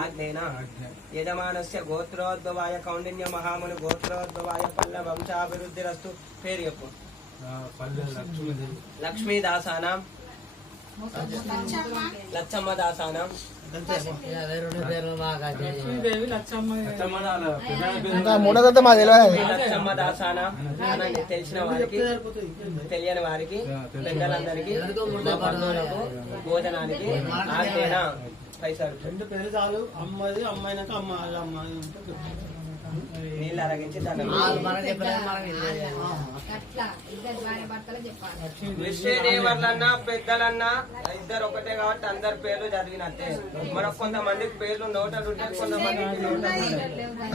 ఆజ్ఞేన? యజమానస్య గోత్రోద్భవాయ కౌండిన్య మహాముని గోత్రోద్భవాయ పల్ల వంశాభివృద్ధిరస్తు పేరు చెప్పు. లక్ష్మీదాసానం. లచ్చమ్మ. దాసానం మూడోదంతా మాకు తెలియదు. తెలిసిన వారికి తెలియని వారికి పెద్దలందరికీ భోజనానికి ఆజ్ఞేన? పైసలు. రెండు పేరు చాలు. అమ్మాయి అమ్మాయినాక అమ్మ వాళ్ళ అమ్మాయి ఉంటే. నీళ్ళు అరగించి విశ్వదేవర్లన్నా పెద్దలన్నా ఇద్దరు ఒకటే కాబట్టి అందరి పేర్లు చదివినట్టే. మనకు కొంతమందికి పేర్లు నోటలు ఉంటాయి కొంతమందికి నోటలు ఉంటాయి.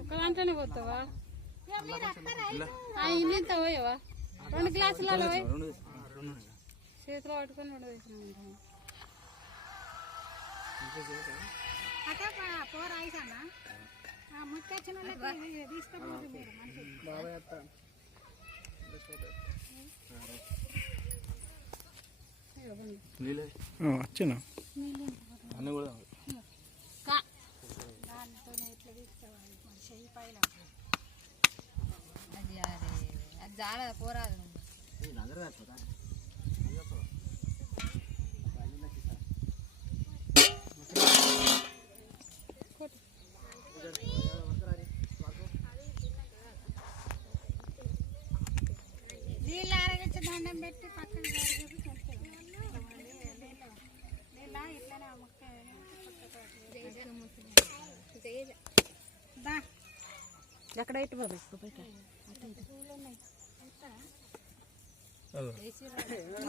ఒకదాంట్లోనే పోతావా? ఇంత పోయావా? రెండు గ్లాసులలో పోయి? చేతిలో పట్టుకొని పడవేసినాం ఆ, వచ్చిన? అది అది అది జాడ పోరాదు. నీళ్ళు ఆరగించి దండం పెట్టి పక్కన ఎక్కడ ఇటు బాబు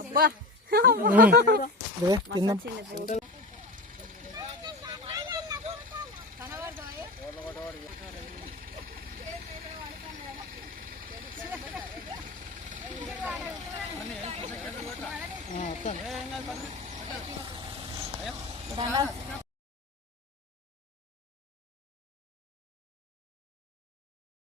అబ్బా. ఇదే తిందాం